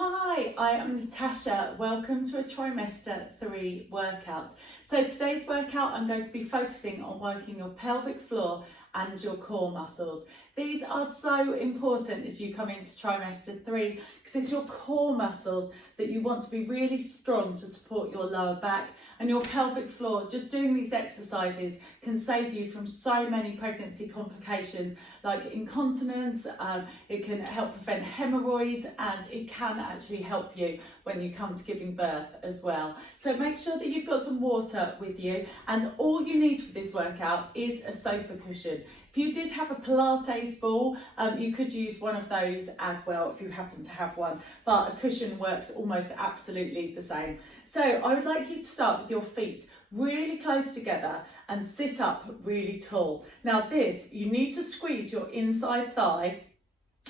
Hi, I am Natasha. Welcome to a Trimester 3 workout. So today's workout I'm going to be focusing on working your pelvic floor and your core muscles. These are so important as you come into Trimester 3 because it's your core muscles that you want to be really strong to support your lower back and your pelvic floor. Just doing these exercises can save you from so many pregnancy complications like incontinence, it can help prevent hemorrhoids, and it can actually help you when you come to giving birth as well. So make sure that you've got some water with you, and all you need for this workout is a sofa cushion. If you did have a Pilates ball, you could use one of those as well if you happen to have one, but a cushion works almost absolutely the same. So I would like you to start with your feet really close together and sit up really tall. Now this, you need to squeeze your inside thigh,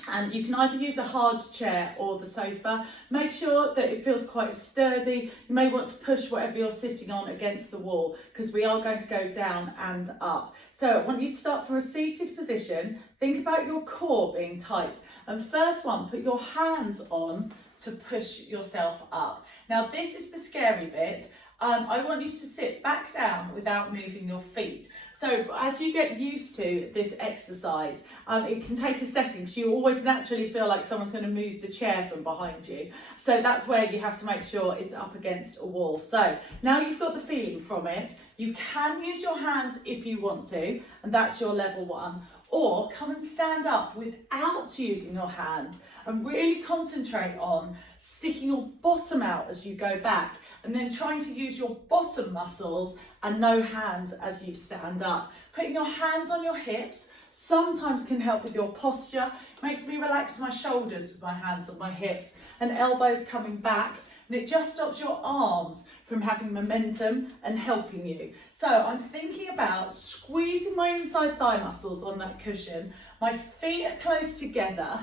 and you can either use a hard chair or the sofa. Make sure that it feels quite sturdy. You may want to push whatever you're sitting on against the wall because we are going to go down and up. So I want you to start from a seated position. Think about your core being tight. And first one, put your hands on to push yourself up. Now this is the scary bit. I want you to sit back down without moving your feet. So as you get used to this exercise, it can take a second because you always naturally feel like someone's going to move the chair from behind you. So that's where you have to make sure it's up against a wall. So now you've got the feeling from it, you can use your hands if you want to, and that's your level one. Or come and stand up without using your hands and really concentrate on sticking your bottom out as you go back, and then trying to use your bottom muscles and no hands as you stand up. Putting your hands on your hips sometimes can help with your posture. It makes me relax my shoulders with my hands on my hips and elbows coming back, and it just stops your arms from having momentum and helping you. So I'm thinking about squeezing my inside thigh muscles on that cushion. My feet are close together,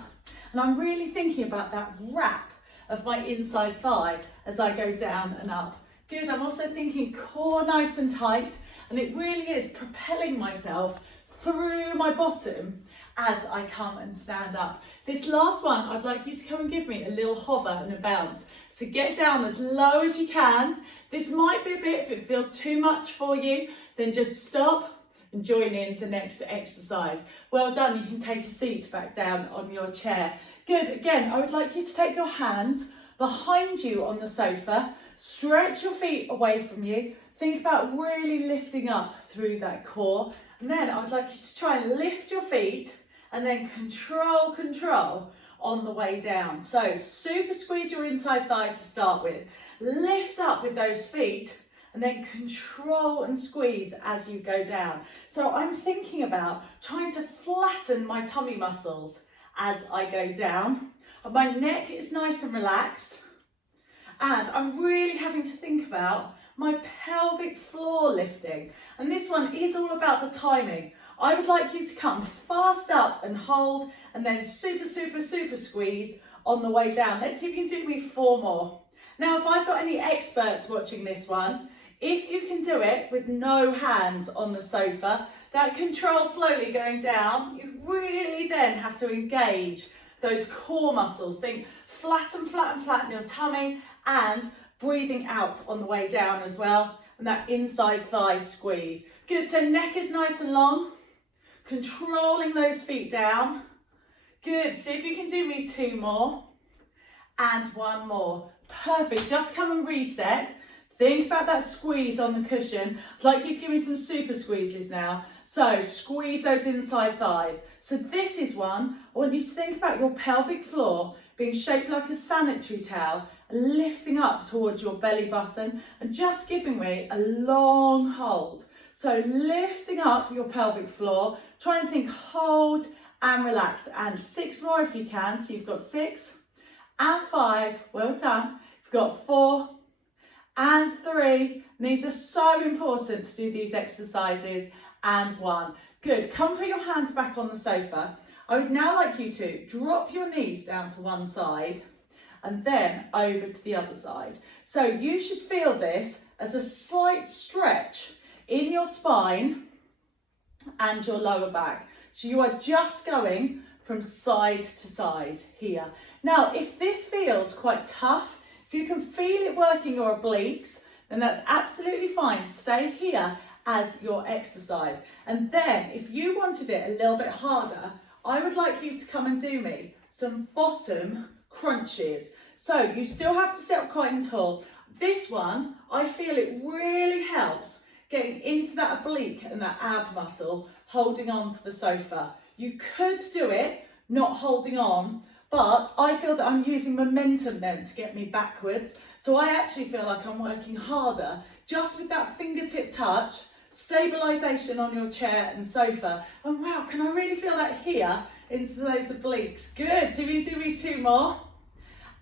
and I'm really thinking about that wrap of my inside thigh as I go down and up. Good, I'm also thinking core nice and tight, and it really is propelling myself through my bottom as I come and stand up. This last one, I'd like you to come and give me a little hover and a bounce. So get down as low as you can. This might be a bit, if it feels too much for you, then just stop and join in the next exercise. Well done, you can take a seat back down on your chair. Good, again, I would like you to take your hands behind you on the sofa, stretch your feet away from you, think about really lifting up through that core, and then I'd like you to try and lift your feet and then control on the way down. So super squeeze your inside thigh to start with, lift up with those feet, and then control and squeeze as you go down. So I'm thinking about trying to flatten my tummy muscles as I go down. My neck is nice and relaxed, and I'm really having to think about my pelvic floor lifting, and this one is all about the timing. I would like you to come fast up and hold, and then super squeeze on the way down. Let's see if you can do me 4 more. Now if I've got any experts watching this one, if you can do it with no hands on the sofa, that control slowly going down, you really then have to engage those core muscles. Think flatten your tummy, and breathing out on the way down as well, and that inside thigh squeeze. Good, so neck is nice and long, controlling those feet down. Good, see if you can do me 2 more, and 1 more. Perfect, just come and reset. Think about that squeeze on the cushion. I'd like you to give me some super squeezes now. So squeeze those inside thighs. So this is one, I want you to think about your pelvic floor being shaped like a sanitary towel, lifting up towards your belly button and just giving me a long hold. So lifting up your pelvic floor, try and think hold and relax, and 6 more if you can. So you've got 6 and 5, well done. You've got 4 and 3, and these are so important to do these exercises, and 1. Good, come put your hands back on the sofa. I would now like you to drop your knees down to one side and then over to the other side. So you should feel this as a slight stretch in your spine and your lower back. So you are just going from side to side here. Now, if this feels quite tough, if you can feel it working your obliques, then that's absolutely fine. Stay here as your exercise. And then if you wanted it a little bit harder, I would like you to come and do me some bottom crunches. So you still have to sit up quite and tall. This one, I feel it really helps getting into that oblique and that ab muscle, holding on to the sofa. You could do it not holding on, but I feel that I'm using momentum then to get me backwards. So I actually feel like I'm working harder just with that fingertip touch, stabilisation on your chair and sofa. And wow, can I really feel that here into those obliques? Good, so we do 2 more.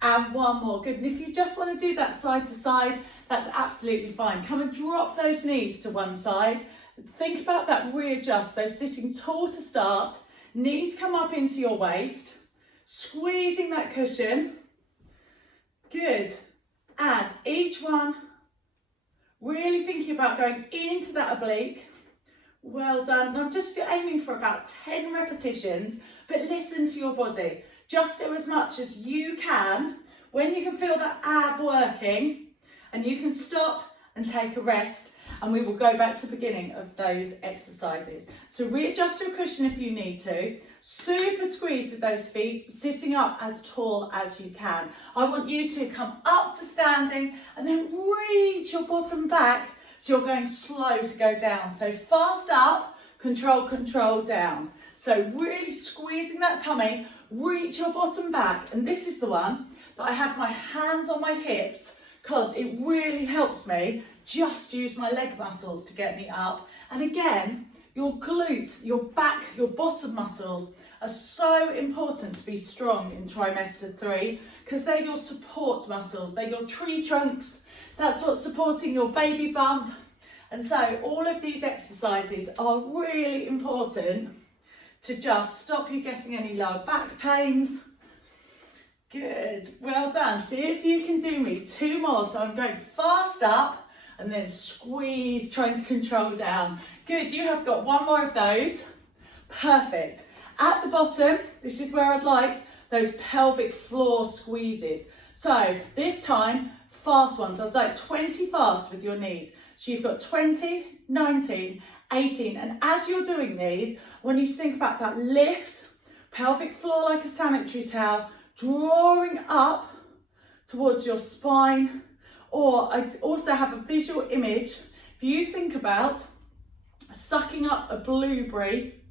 And 1 more, good. And if you just want to do that side to side, that's absolutely fine. Come and drop those knees to one side. Think about that readjust, so sitting tall to start, knees come up into your waist, squeezing that cushion. Good. And each one, really thinking about going into that oblique. Well done. And I'm just aiming for about 10 repetitions, but listen to your body. Just do as much as you can. When you can feel that ab working, and you can stop and take a rest, and we will go back to the beginning of those exercises. So readjust your cushion if you need to. Super squeeze with those feet, sitting up as tall as you can. I want you to come up to standing and then reach your bottom back so you're going slow to go down. So fast up, control, control down. So really squeezing that tummy, reach your bottom back. And this is the one that I have my hands on my hips because it really helps me just use my leg muscles to get me up. And again, your glutes, your back, your bottom muscles are so important to be strong in trimester 3 because they're your support muscles, they're your tree trunks, that's what's supporting your baby bump. And so all of these exercises are really important to just stop you getting any lower back pains. Good, well done. See if you can do me 2 more. So I'm going fast up and then squeeze, trying to control down. Good, you have got 1 more of those. Perfect. At the bottom, this is where I'd like those pelvic floor squeezes. So this time, fast ones. I was like 20 fast with your knees. So you've got 20, 19, 18. And as you're doing these, when you think about that lift, pelvic floor like a sanitary towel, drawing up towards your spine, or I also have a visual image. If you think about sucking up a blueberry,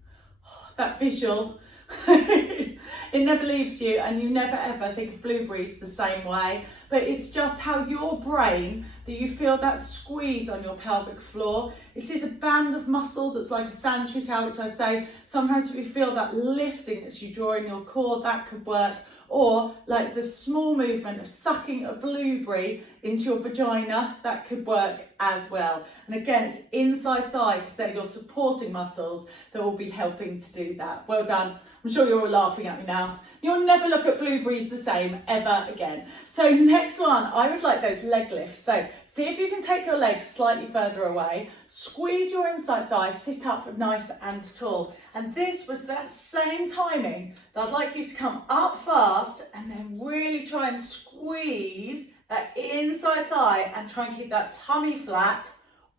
that visual, it never leaves you, and you never ever think of blueberries the same way, but it's just how your brain, that you feel that squeeze on your pelvic floor. It is a band of muscle that's like a sanitary towel, which I say, sometimes if you feel that lifting as you draw in your core, that could work. Or like the small movement of sucking a blueberry into your vagina, that could work as well. And again, it's inside thigh because they're your supporting muscles that will be helping to do that. Well done. I'm sure you're all laughing at me now. You'll never look at blueberries the same ever again. So next one, I would like those leg lifts. So see if you can take your legs slightly further away, squeeze your inside thigh, sit up nice and tall. And this was that same timing that I'd like you to come up fast and then really try and squeeze that inside thigh and try and keep that tummy flat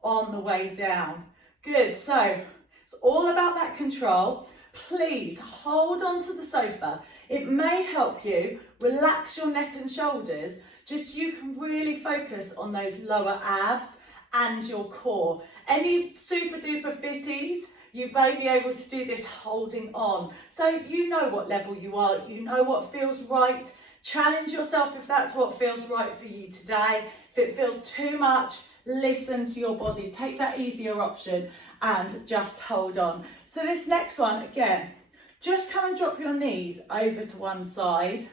on the way down. Good, so it's all about that control. Please hold on to the sofa. It may help you relax your neck and shoulders, just so you can really focus on those lower abs and your core. Any super duper fitties, you may be able to do this holding on. So you know what level you are, you know what feels right. Challenge yourself if that's what feels right for you today. If it feels too much, listen to your body. Take that easier option and just hold on. So this next one, again, just come and drop your knees over to one side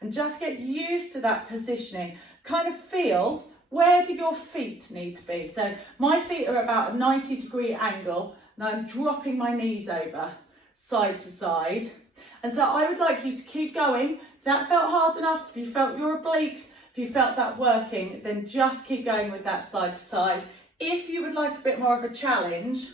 and just get used to that positioning. Kind of feel, where do your feet need to be? So my feet are about a 90-degree angle and I'm dropping my knees over side to side. And so I would like you to keep going. If that felt hard enough, if you felt your obliques, if you felt that working, then just keep going with that side to side. If you would like a bit more of a challenge,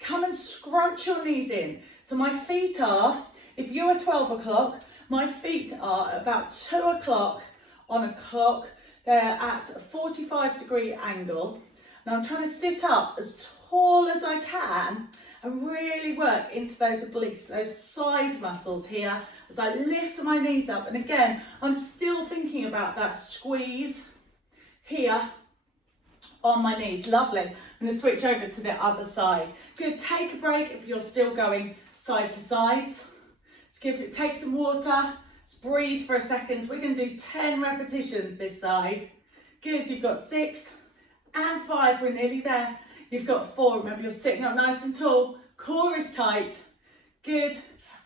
come and scrunch your knees in. So my feet are, if you are 12 o'clock, My feet are about 2 o'clock on a clock. They're at a 45-degree angle. Now I'm trying to sit up as tall as I can and really work into those obliques, those side muscles here as I lift my knees up. And again, I'm still thinking about that squeeze here on my knees. Lovely. I'm going to switch over to the other side. Good. Take a break if you're still going side to side. Take some water. Just breathe for a second. We're going to do 10 repetitions this side. Good. You've got 6 and 5. We're nearly there. You've got 4. Remember, you're sitting up nice and tall. Core is tight. Good.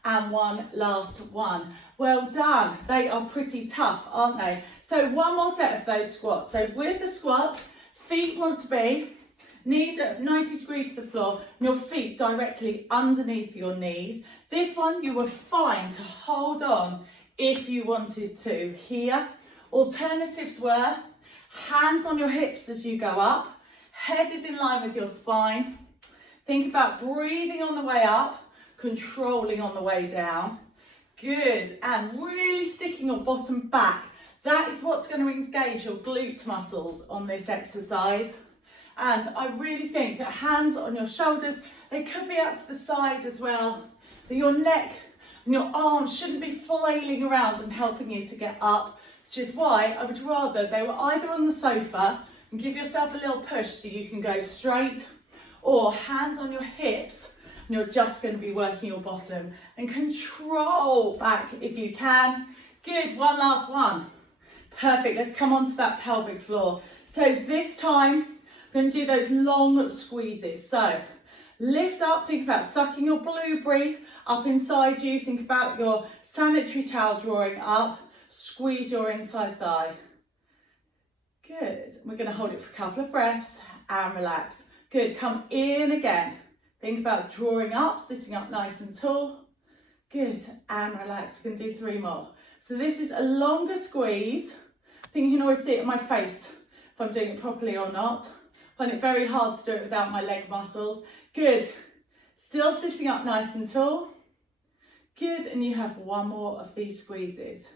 And one last one. Well done. They are pretty tough, aren't they? So one more set of those squats. So with the squats, feet want to be knees at 90 degrees to the floor, and your feet directly underneath your knees. This one you were fine to hold on if you wanted to. Here, alternatives were hands on your hips as you go up, head is in line with your spine. Think about breathing on the way up, controlling on the way down. Good, and really sticking your bottom back. That is what's going to engage your glute muscles on this exercise. And I really think that hands on your shoulders, they could be out to the side as well. That your neck and your arms shouldn't be flailing around and helping you to get up, which is why I would rather they were either on the sofa and give yourself a little push so you can go straight, or hands on your hips and you're just going to be working your bottom, and control back if you can. Good, one last one. Perfect, let's come on to that pelvic floor. So this time, we're going to do those long squeezes. So lift up, think about sucking your blueberry up inside you. Think about your sanitary towel drawing up. Squeeze your inside thigh. Good, we're going to hold it for a couple of breaths and relax. Good, come in again. Think about drawing up, sitting up nice and tall. Good, and relax. We're going to do 3 more. So this is a longer squeeze. I think you can always see it in my face if I'm doing it properly or not. I find it very hard to do it without my leg muscles. Good, still sitting up nice and tall. Good, and you have 1 more of these squeezes.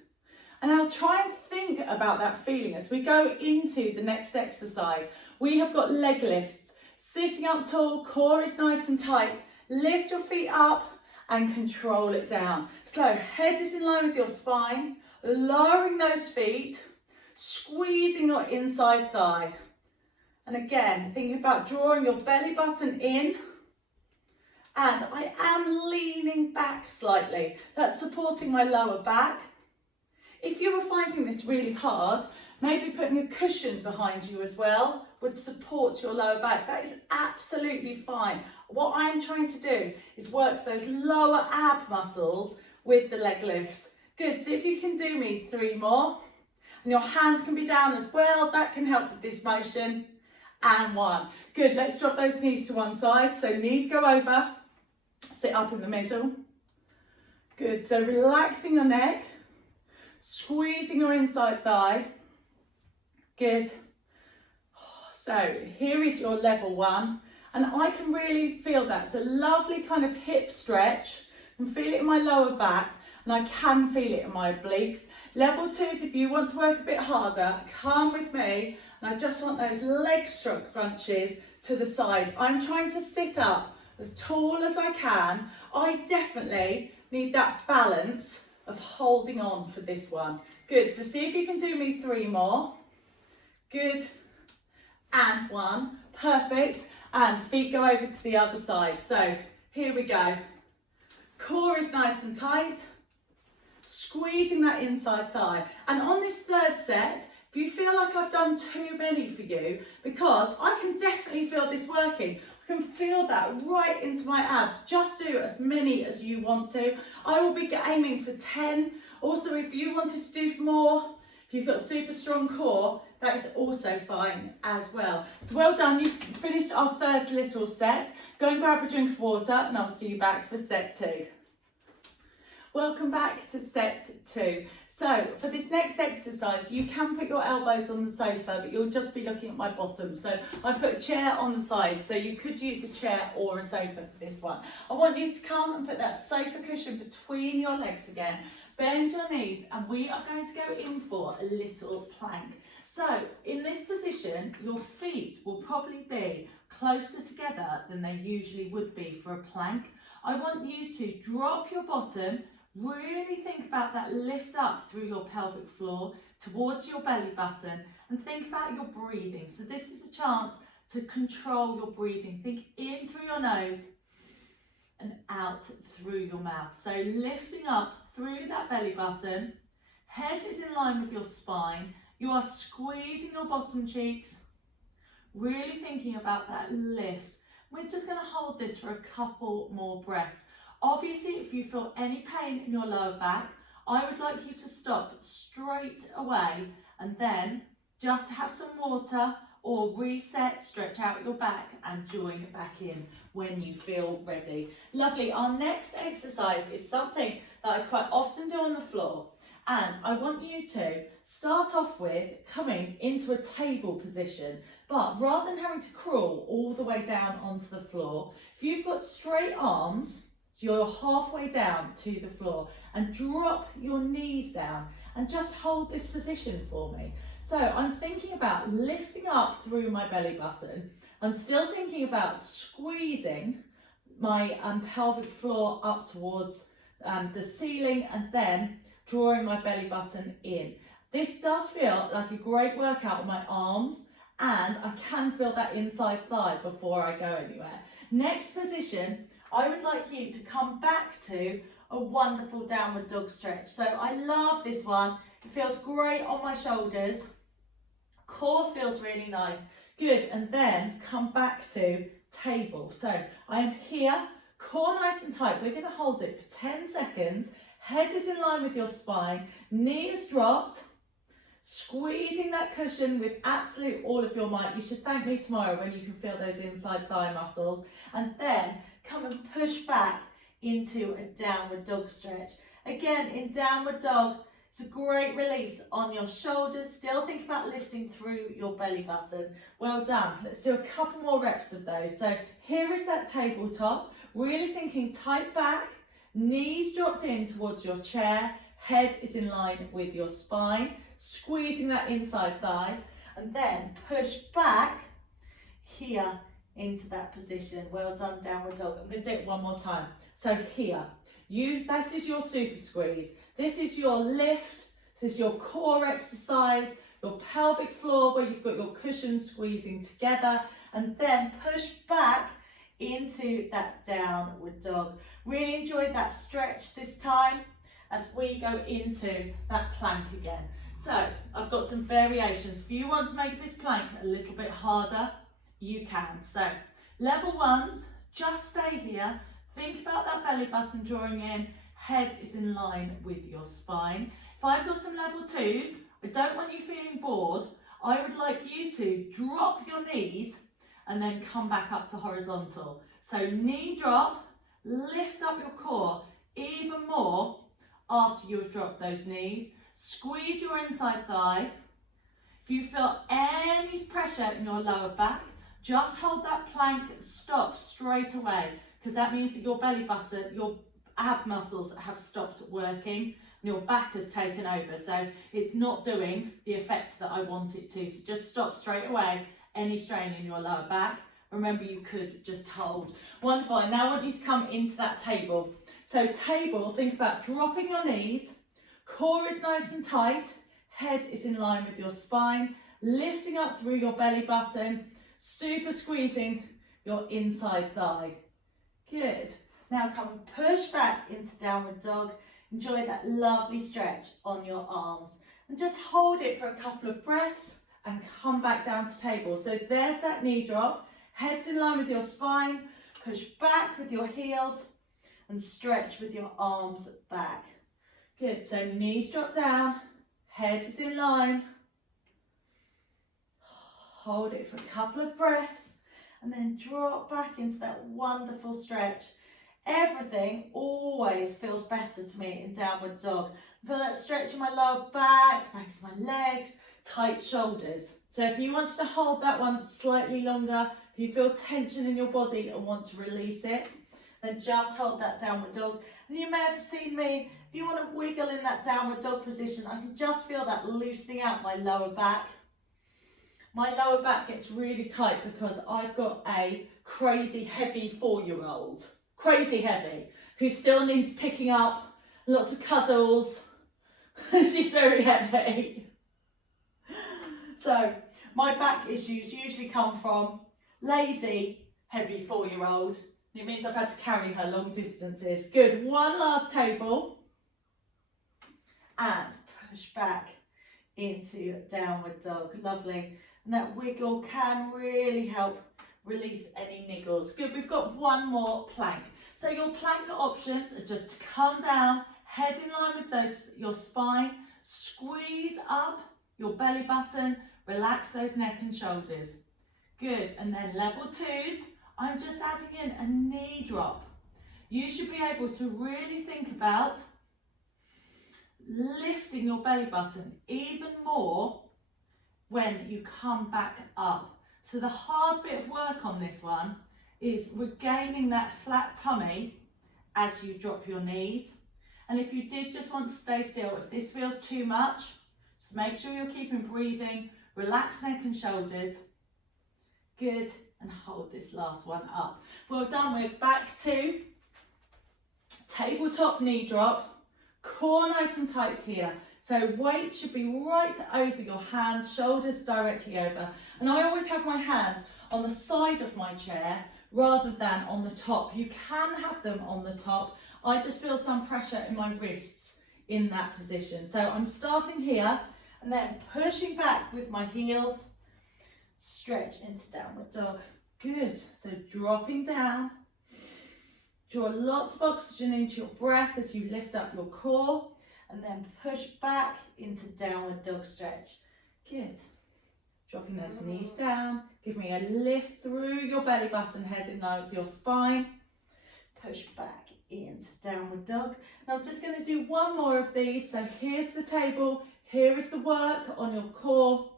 And now try and think about that feeling as we go into the next exercise. We have got leg lifts. Sitting up tall, core is nice and tight. Lift your feet up and control it down. So head is in line with your spine, lowering those feet, squeezing your inside thigh. And again, thinking about drawing your belly button in. And I am leaning back slightly. That's supporting my lower back. If you were finding this really hard, maybe putting a cushion behind you as well would support your lower back. That is absolutely fine. What I'm trying to do is work those lower ab muscles with the leg lifts. Good, so if you can do me 3 more, and your hands can be down as well, that can help with this motion. And 1. Good, let's drop those knees to one side. So knees go over, sit up in the middle. Good, so relaxing your neck, squeezing your inside thigh. Good. So here is your level 1, and I can really feel that. It's a lovely kind of hip stretch. I can feel it in my lower back, and I can feel it in my obliques. Level 2 is if you want to work a bit harder, come with me, and I just want those leg stroke crunches to the side. I'm trying to sit up as tall as I can. I definitely need that balance of holding on for this one. Good, so see if you can do me 3 more. Good, and 1, perfect, and feet go over to the other side. So here we go. Core is nice and tight, squeezing that inside thigh. And on this 3rd set, if you feel like I've done too many for you, because I can definitely feel this working, I can feel that right into my abs. Just do as many as you want to. I will be aiming for 10. Also, if you wanted to do more, if you've got super strong core, that is also fine as well. So well done, you've finished our first little set. Go and grab a drink of water and I'll see you back for set 2. Welcome back to set 2. So for this next exercise, you can put your elbows on the sofa, but you'll just be looking at my bottom. So I've put a chair on the side, so you could use a chair or a sofa for this one. I want you to come and put that sofa cushion between your legs again. Bend your knees and we are going to go in for a little plank. So in this position, your feet will probably be closer together than they usually would be for a plank. I want you to drop your bottom, really think about that lift up through your pelvic floor towards your belly button, and think about your breathing. So this is a chance to control your breathing. Think in through your nose and out through your mouth. So lifting up through that belly button, head is in line with your spine. You are squeezing your bottom cheeks, really thinking about that lift. We're just going to hold this for a couple more breaths. Obviously, if you feel any pain in your lower back, I would like you to stop straight away and then just have some water or reset, stretch out your back and join back in when you feel ready. Lovely. Our next exercise is something that I quite often do on the floor, and I want you to start off with coming into a table position, but rather than having to crawl all the way down onto the floor, if you've got straight arms, so you're halfway down to the floor, and drop your knees down and just hold this position for me. So I'm thinking about lifting up through my belly button. I'm still thinking about squeezing my pelvic floor up towards the ceiling and then drawing my belly button in. This does feel like a great workout on my arms, and I can feel that inside thigh before I go anywhere. Next position, I would like you to come back to a wonderful downward dog stretch. So I love this one. It feels great on my shoulders. Core feels really nice. Good, and then come back to table. So I am here, core nice and tight. We're going to hold it for 10 seconds. Head is in line with your spine, knees dropped, squeezing that cushion with absolute all of your might. You should thank me tomorrow when you can feel those inside thigh muscles. And then come and push back into a downward dog stretch. Again, in downward dog, it's a great release on your shoulders. Still think about lifting through your belly button. Well done. Let's do a couple more reps of those. So here is that tabletop. Really thinking tight back, knees dropped in towards your chair, head is in line with your spine, squeezing that inside thigh, and then push back here into that position. Well done, downward dog. I'm going to do it one more time. So here, this is your super squeeze. This is your lift. This is your core exercise, your pelvic floor where you've got your cushions squeezing together, and then push back into that downward dog. Really enjoyed that stretch this time as we go into that plank again. So I've got some variations. If you want to make this plank a little bit harder, you can. So level ones, just stay here. Think about that belly button drawing in. Head is in line with your spine. If I've got some level twos, I don't want you feeling bored. I would like you to drop your knees and then come back up to horizontal. So knee drop, lift up your core even more after you have dropped those knees. Squeeze your inside thigh. If you feel any pressure in your lower back, just hold that plank, stop straight away, because that means that your belly button, your ab muscles have stopped working and your back has taken over. So it's not doing the effect that I want it to. So just stop straight away any strain in your lower back. Remember, you could just hold. Wonderful. And now I want you to come into that table. So table, think about dropping your knees, core is nice and tight, head is in line with your spine, lifting up through your belly button, super squeezing your inside thigh. Good. Now come and push back into downward dog. Enjoy that lovely stretch on your arms. And just hold it for a couple of breaths and come back down to table. So there's that knee drop. Head's in line with your spine. Push back with your heels and stretch with your arms back. Good. So knees drop down. Head is in line. Hold it for a couple of breaths and then drop back into that wonderful stretch. Everything always feels better to me in downward dog. Feel that stretch in my lower back to my legs, tight shoulders. So if you wanted to hold that one slightly longer, if you feel tension in your body and want to release it, then just hold that downward dog. And you may have seen me If you want to wiggle in that downward dog position, I can just feel that loosening out my lower back. My lower back gets really tight because I've got a crazy heavy 4-year-old, crazy heavy, who still needs picking up, lots of cuddles. She's very heavy. So my back issues usually come from lazy, heavy 4-year-old. It means I've had to carry her long distances. Good, one last table. And push back into downward dog, lovely. And that wiggle can really help release any niggles. Good, we've got one more plank. So your plank options are just to come down, head in line with your spine, squeeze up your belly button, relax those neck and shoulders. Good, and then level 2s, I'm just adding in a knee drop. You should be able to really think about lifting your belly button even more when you come back up. So the hard bit of work on this one is regaining that flat tummy as you drop your knees. And if you did just want to stay still, if this feels too much, just make sure you're keeping breathing, relax neck and shoulders. Good, and hold this last one up. Well done, we're back to tabletop knee drop. Core nice and tight here. So weight should be right over your hands, shoulders directly over. And I always have my hands on the side of my chair rather than on the top. You can have them on the top. I just feel some pressure in my wrists in that position. So I'm starting here and then pushing back with my heels, stretch into downward dog. Good, so dropping down. Draw lots of oxygen into your breath as you lift up your core and then push back into downward dog stretch. Good. Dropping those knees down. Give me a lift through your belly button, head in line with your spine. Push back into downward dog. And I'm just going to do one more of these. So here's the table. Here is the work on your core.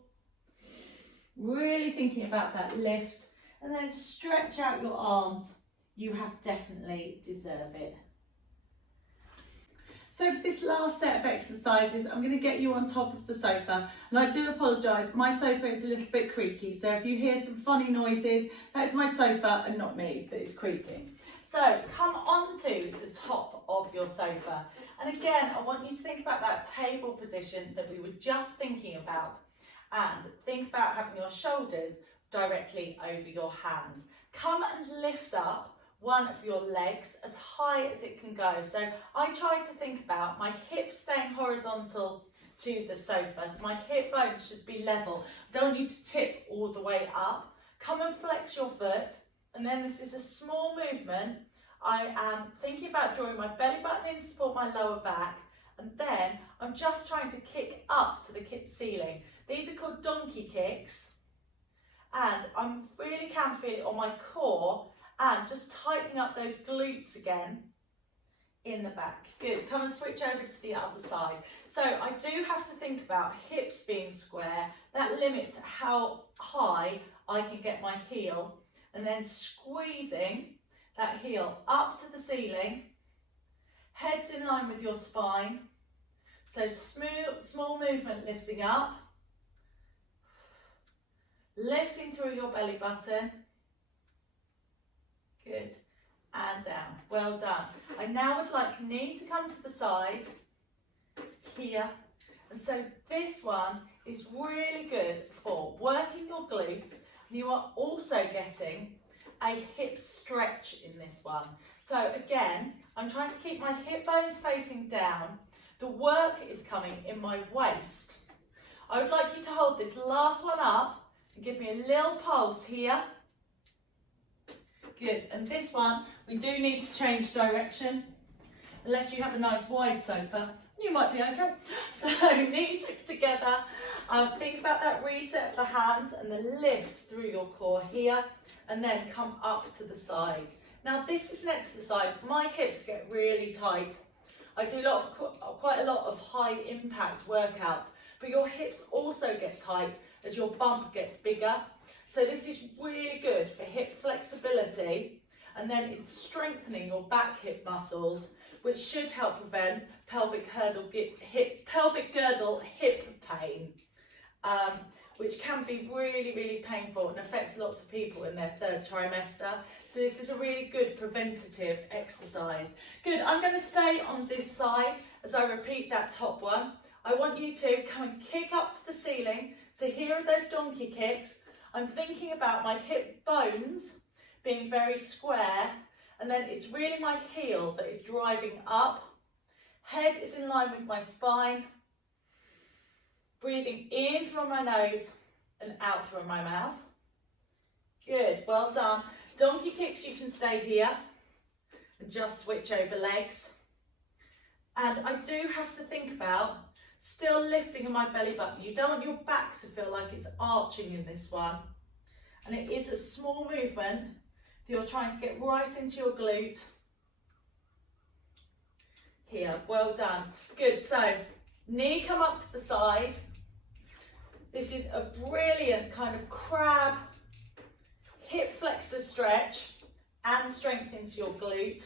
Really thinking about that lift. And then stretch out your arms. You have definitely deserve it. So for this last set of exercises, I'm going to get you on top of the sofa. And I do apologise, my sofa is a little bit creaky. So if you hear some funny noises, that's my sofa and not me that is creaking. So come onto the top of your sofa. And again, I want you to think about that table position that we were just thinking about. And think about having your shoulders directly over your hands. Come and lift up one of your legs as high as it can go. So I try to think about my hips staying horizontal to the sofa. So my hip bones should be level. I don't want you to tip all the way up. Come and flex your foot. And then this is a small movement. I am thinking about drawing my belly button in to support my lower back. And then I'm just trying to kick up to the ceiling. These are called donkey kicks. And I really can feel it on my core and just tightening up those glutes again in the back. Good, come and switch over to the other side. So I do have to think about hips being square. That limits how high I can get my heel, and then squeezing that heel up to the ceiling. Head's in line with your spine. So small movement lifting up. Lifting through your belly button. Good, and down, well done. I now would like knee to come to the side, here. And so this one is really good for working your glutes. You are also getting a hip stretch in this one. So again, I'm trying to keep my hip bones facing down. The work is coming in my waist. I would like you to hold this last one up and give me a little pulse here. Good, and this one, we do need to change direction. Unless you have a nice wide sofa, you might be okay. So knees together, think about that reset of the hands and the lift through your core here, and then come up to the side. Now this is an exercise, my hips get really tight. I do quite a lot of high impact workouts, but your hips also get tight as your bump gets bigger. So this is really good for hip flexibility, and then it's strengthening your back hip muscles, which should help prevent pelvic girdle hip pain, which can be really, really painful and affects lots of people in their third trimester. So this is a really good preventative exercise. Good, I'm going to stay on this side as I repeat that top one. I want you to come and kick up to the ceiling. So here are those donkey kicks. I'm thinking about my hip bones being very square, and then it's really my heel that is driving up. Head is in line with my spine. Breathing in through my nose and out through my mouth. Good, well done. Donkey kicks, you can stay here and just switch over legs. And I do have to think about still lifting in my belly button. You don't want your back to feel like it's arching in this one. And it is a small movement that you're trying to get right into your glute. Here, well done. Good, so knee come up to the side. This is a brilliant kind of crab, hip flexor stretch and strength into your glute.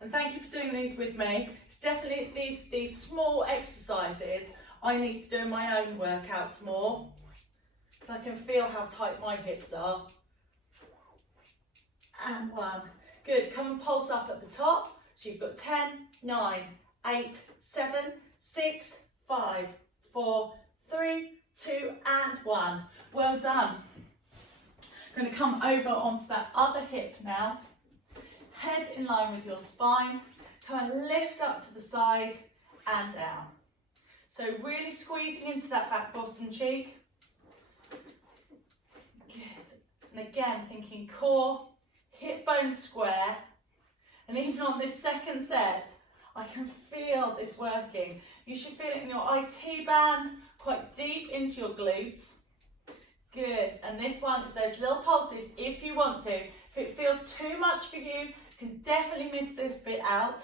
And thank you for doing these with me. It's definitely these small exercises I need to do in my own workouts more, because I can feel how tight my hips are. And one. Good, come and pulse up at the top. So you've got 10, 9, 8, 7, 6, 5, 4, 3, 2 and 1. Well done. I'm going to come over onto that other hip now. Head in line with your spine. Come and lift up to the side and down. So really squeezing into that back bottom cheek. Good. And again, thinking core, hip bone square. And even on this second set, I can feel this working. You should feel it in your IT band, quite deep into your glutes. Good, and this one is those little pulses if you want to. If it feels too much for you, you can definitely miss this bit out.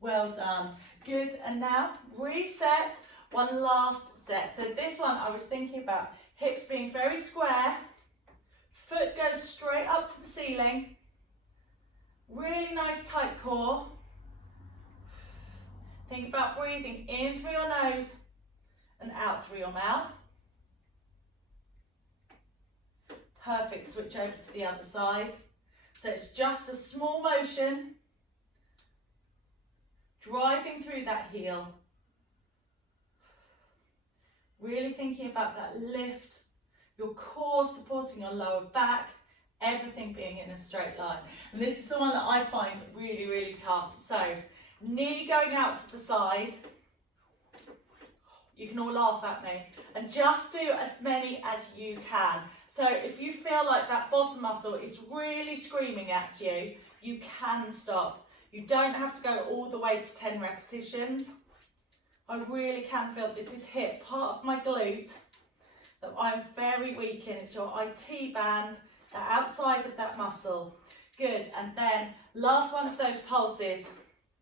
Well done. Good, and now reset, one last set. So this one I was thinking about hips being very square, foot goes straight up to the ceiling, really nice tight core. Think about breathing in through your nose and out through your mouth. Perfect, switch over to the other side. So it's just a small motion, driving through that heel. Really thinking about that lift, your core supporting your lower back, everything being in a straight line. And this is the one that I find really, really tough. So knee going out to the side. You can all laugh at me. And just do as many as you can. So if you feel like that bottom muscle is really screaming at you, you can stop. You don't have to go all the way to 10 repetitions. I really can feel this is hip, part of my glute that I'm very weak in. It's your IT band, the outside of that muscle. Good, and then last one of those pulses.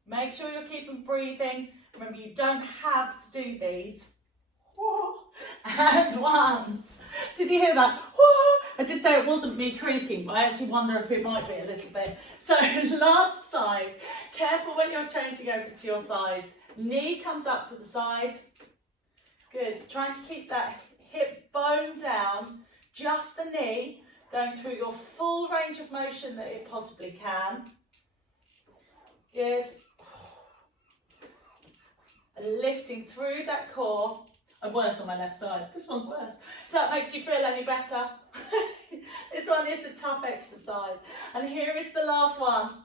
Make sure you're keeping breathing. Remember, you don't have to do these. And one. Did you hear that? I did say it wasn't me creaking, but I actually wonder if it might be a little bit. So last side. Careful when you're changing over to your sides. Knee comes up to the side. Good. Trying to keep that hip bone down. Just the knee. Going through your full range of motion that it possibly can. Good. And lifting through that core. I'm worse on my left side. This one's worse. If that makes you feel any better. This one is a tough exercise. And here is the last one.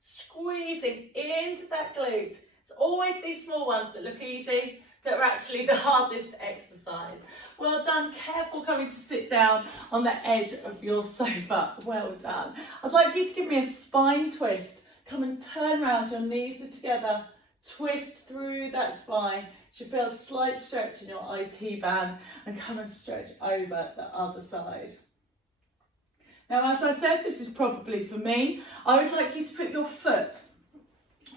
Squeezing into that glute. It's always these small ones that look easy that are actually the hardest exercise. Well done. Careful coming to sit down on the edge of your sofa. Well done. I'd like you to give me a spine twist. Come and turn around. Your knees are together. Twist through that spine. You should feel a slight stretch in your IT band and come and stretch over the other side. Now, as I said, this is probably for me. I would like you to put your foot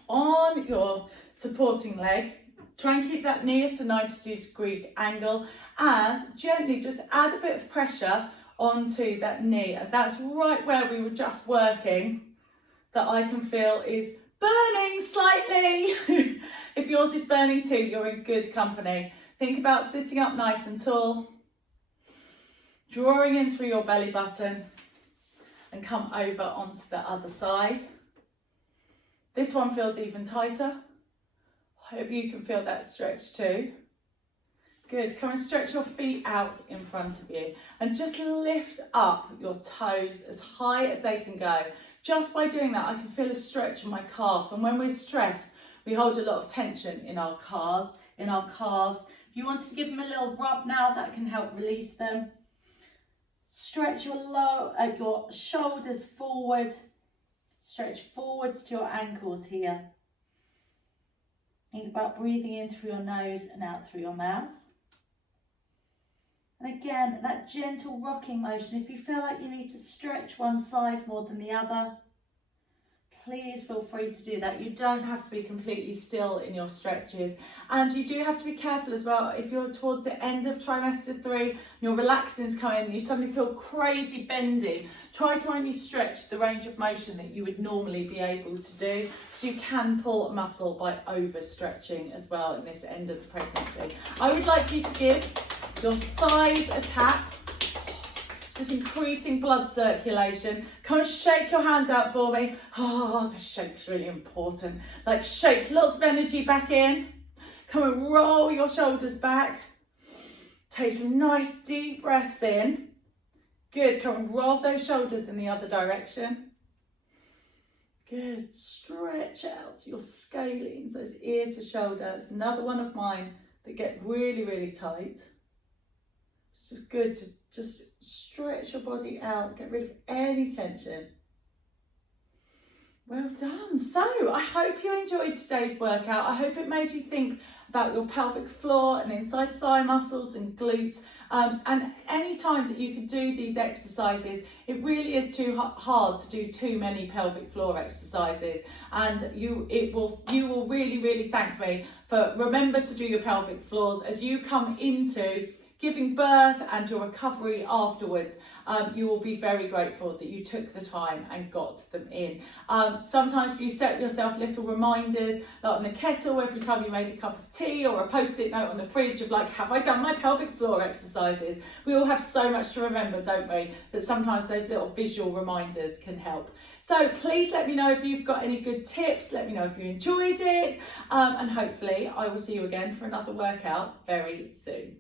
on your supporting leg. Try and keep that knee at a 90-degree angle and gently just add a bit of pressure onto that knee. And that's right where we were just working that I can feel is burning slightly. If yours is burning too, you're in good company. Think about sitting up nice and tall, drawing in through your belly button, and come over onto the other side. This one feels even tighter. I hope you can feel that stretch too. Good, come and stretch your feet out in front of you and just lift up your toes as high as they can go. Just by doing that, I can feel a stretch in my calf. And when we're stressed, we hold a lot of tension in our calves. If you wanted to give them a little rub now, that can help release them. Stretch your shoulders forward. Stretch forwards to your ankles here. Think about breathing in through your nose and out through your mouth. And again, that gentle rocking motion. If you feel like you need to stretch one side more than the other, please feel free to do that. You don't have to be completely still in your stretches. And you do have to be careful as well. If you're towards the end of trimester 3, your relaxing's coming and you suddenly feel crazy bendy, try to only stretch the range of motion that you would normally be able to do, because you can pull a muscle by overstretching as well in this end of the pregnancy. I would like you to give your thighs a tap. It's just increasing blood circulation. Come and shake your hands out for me. Oh, the shake's really important. Like, shake lots of energy back in. Come and roll your shoulders back. Take some nice deep breaths in. Good, come and roll those shoulders in the other direction. Good, stretch out your scalenes, those ear to shoulder. It's another one of mine that get really, really tight. It's just good to just stretch your body out, get rid of any tension. Well done. So I hope you enjoyed today's workout. I hope it made you think about your pelvic floor and inside thigh muscles and glutes. And any time that you can do these exercises, it really is too hard to do too many pelvic floor exercises. And you will really, really thank me for remember to do your pelvic floors as you come into giving birth and your recovery afterwards. You will be very grateful that you took the time and got them in. Sometimes if you set yourself little reminders, like on the kettle every time you made a cup of tea, or a post-it note on the fridge of like, have I done my pelvic floor exercises? We all have so much to remember, don't we? That sometimes those little visual reminders can help. So please let me know if you've got any good tips. Let me know if you enjoyed it. And hopefully I will see you again for another workout very soon.